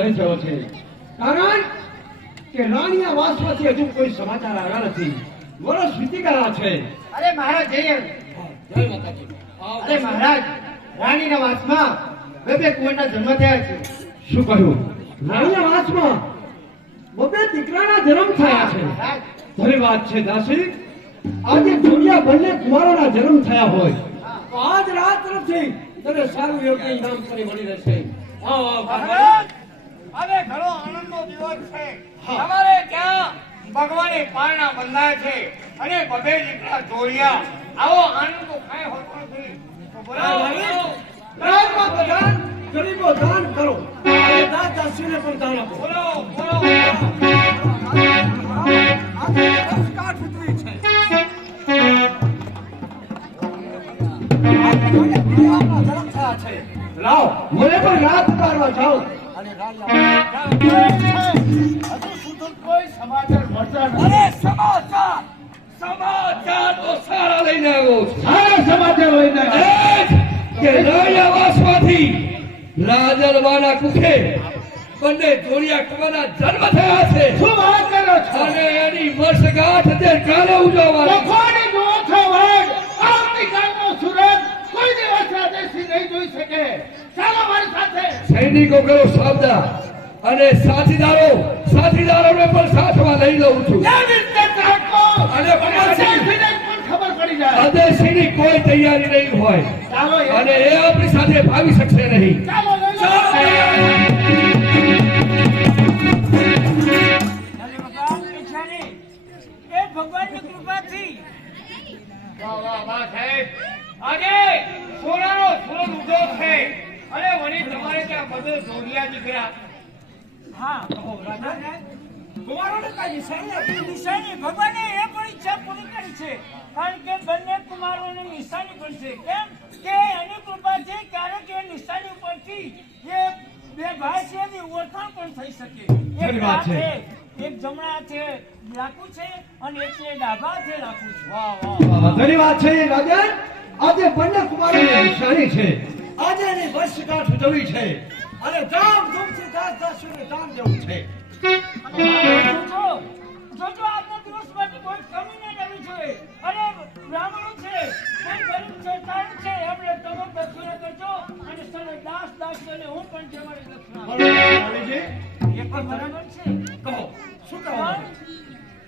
લઈ જવો છે, કારણ કે રાણીયા વાસમાંથી હજુ કોઈ સમાચાર આવ્યા નથી. વર્ષ વીતી ગયા છે. અરે મહારાજ જય માતાજી. અરે મહારાજ, રાણીના વાસમાં બે કુંવરના જન્મ થયા છે. શું કહ્યું? રાણીયા વાસમાં બબે દીકરાના જન્મ થયા છે. ખરી વાત છે દાસી. આજે જોડિયા બંને કુંવારોના જન્મ થયા હોય તો આજ રાત તરફથી તને સારું યોગ્ય ઇનામ કરી મળી રહેશે. આજે ઘણો આનંદનો દિવસ છે. તમારે ત્યાં ભગવાને પારણા બંધાય છે અને બધે દીકરા જોડિયા. આવો આનંદ તો કાંઈ હોતો નથી. તો બોલાવો. રાજમાં પ્રધાન ગરીબો દાન કરો અને દાસ દાસીને પણ દાન આપો. બોલાવો. આજે રસકાઠ ઉતરી છે. લાવ મને પણ રાત ઉતારવા જાઓ. કોઈ સમાચાર મળતા નથી. અરે સમાચાર તો સારા લઈને આવ્યો છું. સારા સમાચાર લઈને કે રાણીયા વાસમાંથી રાજલવાના કુખે બંને જોડિયા કુંવરના જન્મ થયા છે. શું વાત કરો છો? અને એની વર્ષગાંઠ તે કાલે ઉજવવાની. કોની જુઓ છો વાડ? આવતીકાલનો સૂરજ કોઈ દિવસ આદેશી નહીં જોઈ શકે. ચાલો મારી સાથે. સૈનિકો કરો સાવધાન અને સાથીદારોને પણ સાથમાં લઈ લઉં છું. કેવી રીતે કાઢો? અને આદેશીને પણ ખબર પડી જાય. આદેશીની કોઈ તૈયારી નહીં હોય ચાલો અને એ આપણી સાથે ભાવી શકશે નહીં. ચાલો લઈ લો. ભગવાનની કૃપાથી વાહ સાહેબ, આજે સોનાનો સૂરજ ઉગ્યો છે અને વળી તમારે ત્યાં બધે જોડિયા દીકરા. હા કુમારોને કઈ નિશાની ભગવાને એ પણ ઈચ્છા પૂરી કરી છે. કારણ કે બંને કુમારોને નિશાની પડશે. કેમ કે એની કૃપાથી ક્યારેક એ નિશાની ઉપરથી એ બે ભાઈ છે એની ઓળખાણ પણ થઈ શકે. એક વાત છે. એક જમણા હાથે લાકુ છે અને એકને ડાબા હાથે લાકુ છે. ઘણી વાત છે રાજન. આજે બંને કુમારોની નિશાની છે. આજે એની વર્ષગાંઠ ઉજવવી છે અને ધામધૂમથી દાસ દાસીઓને દાન દેવું છે. જોજો આજનો દિવસ માટે કોઈ કમી ન રહેવી જોઈએ. અને બ્રાહ્મણો છે, કોઈ ગરીબ છે, તાણ છે, એમને તમે દક્ષિણા કરજો અને સને દાસીઓને હું પણ જમાડી દક્ષિણા આપીશ. રાણીજી, એ પણ બરાબર છે. કહો શું કહો?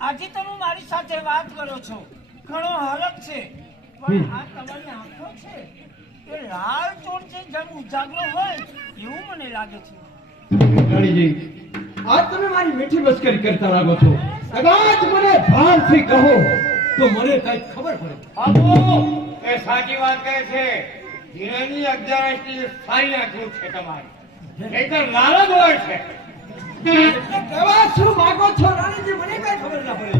આજે તમે મારી સાથે વાત કરો છો, ઘણો હરખ છે, પણ આ તમારી આંખો છે એ લાલ ચોળથી જેમ ઉજાગરો હોય એવું મને લાગે છે. રાણીજી, આજ તમે મારી મીઠી મસ્કરી કરતા લાગો છો. કદાચ મને ભાનથી કહો તો મને કઈ ખબર પડે. બાપુ એ સાચી વાત કહે છે. ધીરેની 11 સારી નાખ્યું છે તમારે. નહીંતર લાલ જ હોય છે. કહેવા શું માંગો છો રાણીજી? મને કઈ ખબર ના પડે.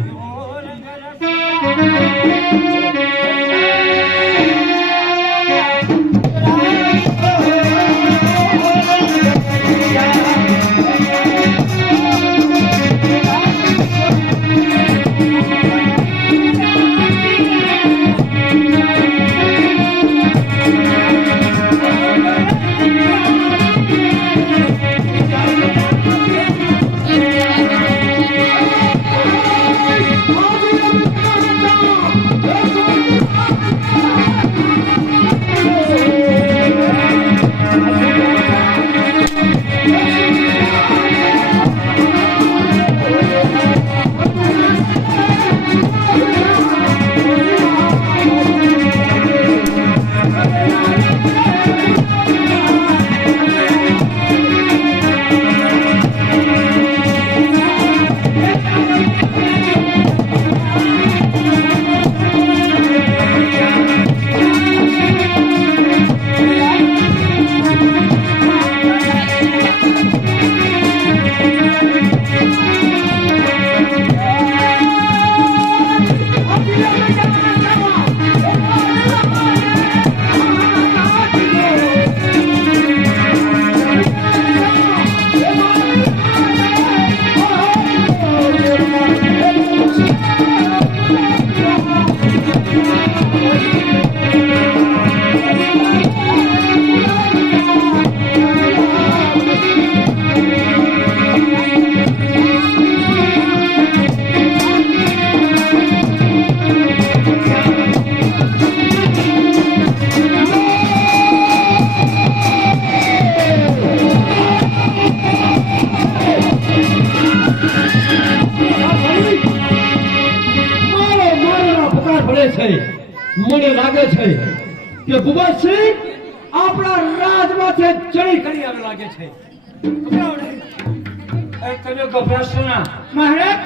લાગે છે કે ભૂપતસિંહ આપણા રાજમાંથી ચડી કરી આવે લાગે છે. તમે ગભરાશો ના મહારાજ,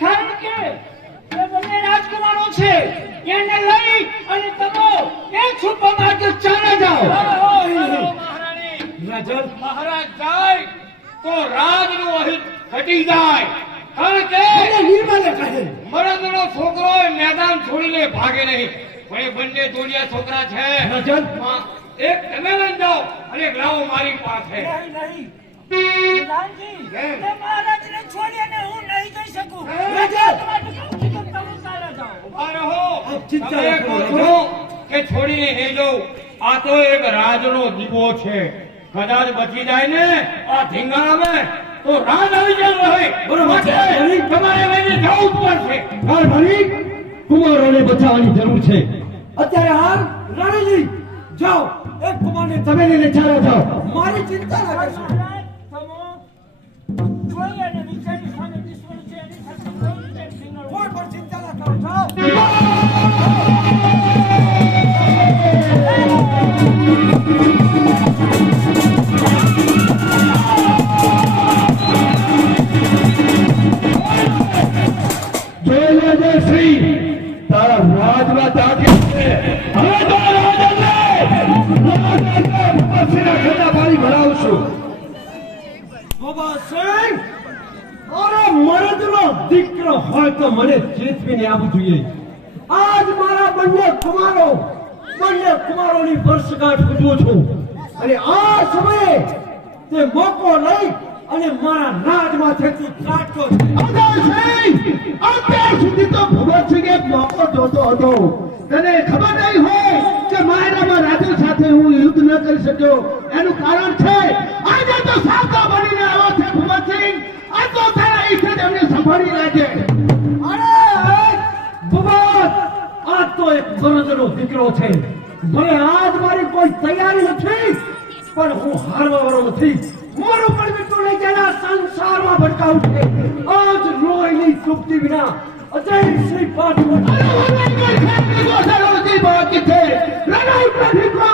કારણ કે એ બંને રાજકુમારો છે, એને લઈ અને તમે એક છુપા માર્ગે ચાલે જાઓ. મહારાણી, રાજન મહારાજ જાય તો રાજનું અહિત ઘટી જાય. કારણ કે નિર્મલે કહે મરદનો છોકરો એ મેદાન છોડીને ભાગે નહીં. પણ એ બંને જોડિયા છોકરા છે. રાજન એક તમે લઈ જાઓ અને એક લાવો મારી પાસે. નહીં નહીં પ્રધાનજી, કેમ? એ મહારાજને છોડીને હું નહીં જઈ શકું. રાજા! તમારે કહું છું કે તમે ચાલે જાઓ. ઉભા રહો. આપ ચિંતા તમે ન કરો, કહો છો કે છોડીને નહીં જવું. આ તો એક રાજનો દીવો છે. કદાચ બચી જાય ને આ ધીંગાણામાં તો રાજ આવી જાય રહે. બરોબર છે. માટે તમારે લઈને જવું જ પડશે. કારભારી કુમારોને બચાવવાની જરૂર છે. અત્યારે હાલ રાણીજી જાઓ, એક કુમારને તમે લઈને ચાલો જાઓ. મારી ચિંતા ના કરશો. મહારાજ, તમે જોઈ અને વિચારી સામે દુશ્મન છે, એની સાથે કોઈ વિચાર સિંગલ કોઈ પણ ચિંતા ના કરો, જાઓ. જોઈ લેજે શ્રી, તારા રાજમાં તાકી છે. હવે તો રાજનને પછીના ખંડા પાણી ભરાવશું. બાબાસિંહ, અરે મરદનો દીકરો હોય તો મને ચેતવીને આવવું જોઈએ. આજ મારા બંને કુમારોની વર્ષગાંઠ ઉજવું છું અને આ સમયે તે મોકો લઈ અને મારા રાજમાંથી કાઢતો છે. અત્યાર સુધી તો ભગતસિંહ એક મોકો જોતો હતો. તને ખબર નહીં હોય કે માયરામાં રાજુ સાથે હું યુદ્ધ ન કરી શક્યો. એનું કારણ છે આજે તો સાવતા બનીને આવ્યો છે ભગતસિંહ. આ તો તારા ઈચ્છે જ એમને સંભાળી લાગે. અરે ભગત, આ તો એક મરદનો દીકરો છે. ભલે આજ મારી કોઈ તૈયારી નથી, પણ હું હારવા વાળો નથી. મારું પણ મીઠું લઈ જરા સંસારમાં ભટકાવું છે. આજ લોહીની ચૂપતી વિના અજય શ્રી પાઠ અરે હું નહીં કરી શકતી. ગોસાળોજી બાકી છે. લડાઈ નથી કોઈ